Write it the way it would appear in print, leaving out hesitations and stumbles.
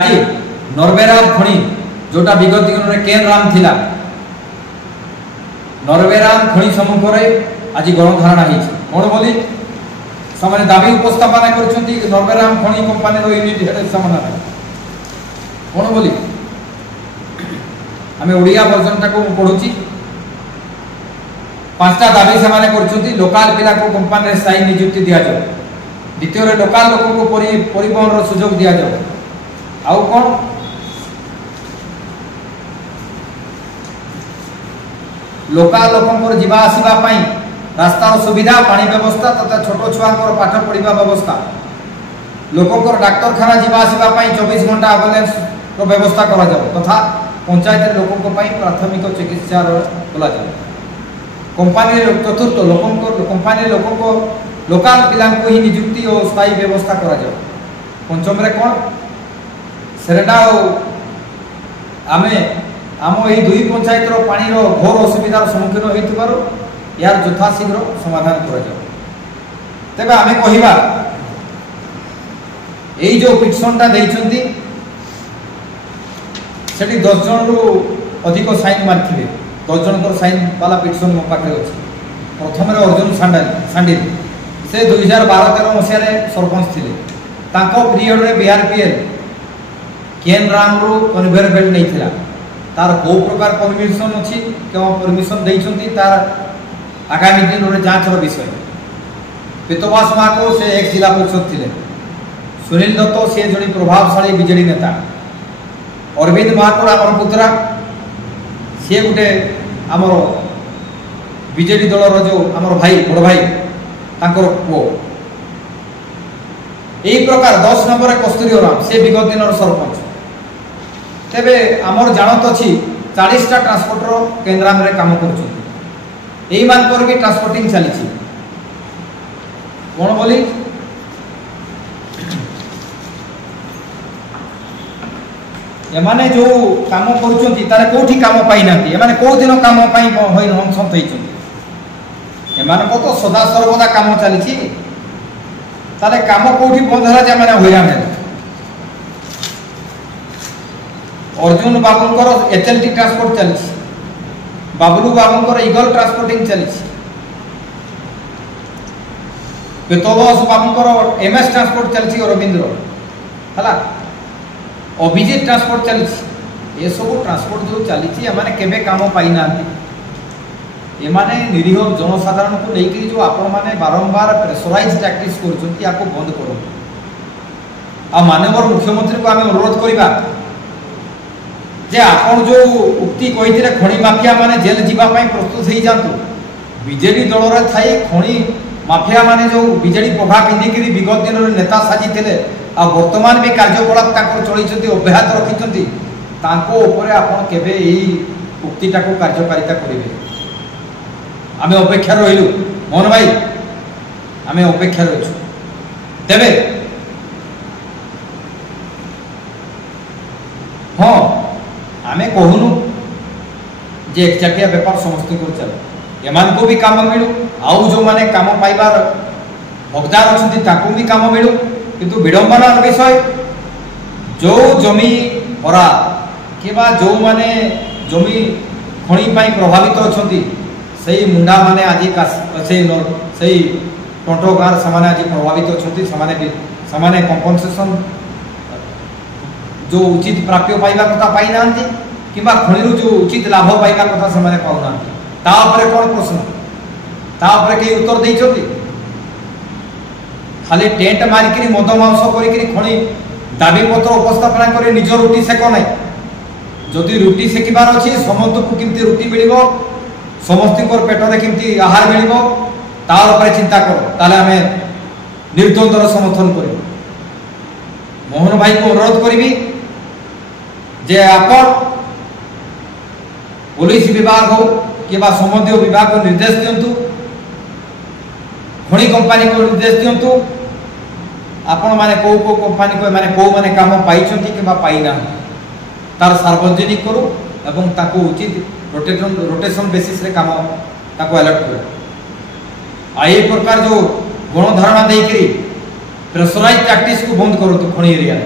आज नरवेराम खणी जोटा विगत दिन में केन राम थिला नरवेराम खणी सम्मुख आज गणधारणा होती कौन बोली से दाबी उपस्थापन कर नरवेराम खणी कंपानी यूनिट हेड सामने कौन बोली आम ओडिया वर्जन टाक पढ़ुची पांचटा दाबी से लोकाल पिला को कंपानी स्थायी नियुक्ति दि जाओ द्वितीय लोकाल लोक को परिवहन सुजोग दि जाओ आउ कौन लोकाल लोक जीवा आसवा रास्तार सुविधा पानी व्यवस्था तथा छोट छुआ पाठ पढ़ा व्यवस्था लोकंर डाक्तरखाना जीवा आसवा 24 घंटा एम्बुलेंस व्यवस्था करा जाओ तथा पंचायत लोकों प्राथमिक चिकित्सा खोल जाए कंपानी चतुर्थ कंपानी लोक लोकाल पिला ही नियुक्ति और स्थायी व्यवस्था करा जाओ पंचम कौन सेरेटा आम आम यही दुई पंचायत पानी घोर असुविधार सम्मुखीन हो यार यथाशीघ्र समाधान करा जाओ तेज आम कहवा यही जो पिटिशनटा देइछंती सेठी 10 जन रु अधिक साइन मारथिबे 10 जन साइन वाला पिटिशन मो पाखे अछि प्रथम अर्जुन सांडिल से 2012-13 मसीह सरपंच थिले तांको पीरियड रे बीआरपीएल केन राम रु कन्वेयर बेल्ट नहीं थिला तार को प्रकार परमिशन अछि केव परमिशन देइछंती तार आगामी दिन रे जांच रो विषय पितवास माको से एक जिला परिषद थिले सुनील दत्त से जणी प्रभावशाली बीजेडी नेता अरविंद महाकुड़ आम पुतरा सी गोटे आमर बीजेडी दलर जो आमर भाई बड़ भाई तांकर पुओ यही प्रकार 10 नंबर कस्तूरी राम से विगत दिन सरपंच तेबे आमर जानत अच्छी 40टा ट्रांसपोर्टर केन्द्राम रे काम कर भी ट्रांसपोर्टिंग चली कौन बोली एमाने जो काम कर कौटी काम पाई ना कौ दिन काम हंसंत होती को तो सदा सर्वदा काम चली काम कौटी बंद है हईराण है अर्जुन बाबूंकर एचएलटी ट्रांसपोर्ट चली बाबुलू बाबूंकर ईगल ट्रांसपोर्टिंग चली पेतोबस बाबूंकर एमएस ट्रांसपोर्ट चली अरविंद्र है अभिजीत ट्रांसपोर्ट चली ये सब ट्रांसपोर्ट जो चली केबे काम पाई ना एमाने निरीह जनसाधारण को लेकर जो आपण माने बारंबार प्रेसराइज टैक्टिक्स कर बंद करो आ माननीय मुख्यमंत्री को आम अनुरोध करवा जे आपण जो उक्ति कही खणी माफिया माने जेल जीवाई प्रस्तुत हो जातु बीजेडी दल में थी खणी माफिया माने जो बीजेडी पघा पिंधिक विगत दिन नेता साजी आ वर्तमान भी कार्यकलाप चलती अब्याहत रखिंट आपण केबे उक्तिटा को कार्यकारिता करेंगे आम अपेक्षा रही मोहन भाई आम अपेक्षा रही तेरे हाँ आम कहूनु जे एकचाटिया बेपार समस्त को चल एमान को भी काम मिलू आउ जो माने काम पाइबार हकदार अच्छा भी काम मिलू किंतु विडंबनार विषय जो जमी हरा कि जो माने जमी खणी प्रभावित अच्छा से मुंडा माने आज से टंटो गाँव से आज प्रभावित अच्छा कंपनसेसन जो उचित प्राप्य पाइबा कथा पाई ना कि खणी जो उचित लाभ पाइबा कथा से पाऊना कौन प्रश्न तापर कई उत्तर देइछथि खाली टेंट मारिक मद मांस कर खणी दाबी पत्र उपस्थापना कर निज रुटी सेक ना जदि रुटी सेकिबार अच्छी समस्त को किमती रुटी मिल समस्त पेटरे किमती आहार मिल तार चिंता कर ताले आम निर्द्वंद्वर समर्थन कर मोहन भाई को अनुरोध करी जे आपण पुलिस विभाग हो कि संबंधी विभाग को निर्देश दिंतु खणी कंपानी को निर्देश दिंतु आपण माने को कंपानी को माने को माने काम पाई कि पाई ना तार सार्वजनिक करू एवं ताको उचित रोटेशन बेसिस रे काम ताको अलर्ट करू आ प्रकार जो गणधारणा देकरी प्रेसराइज टैक्टिक्स को बंद करो खणी एरिया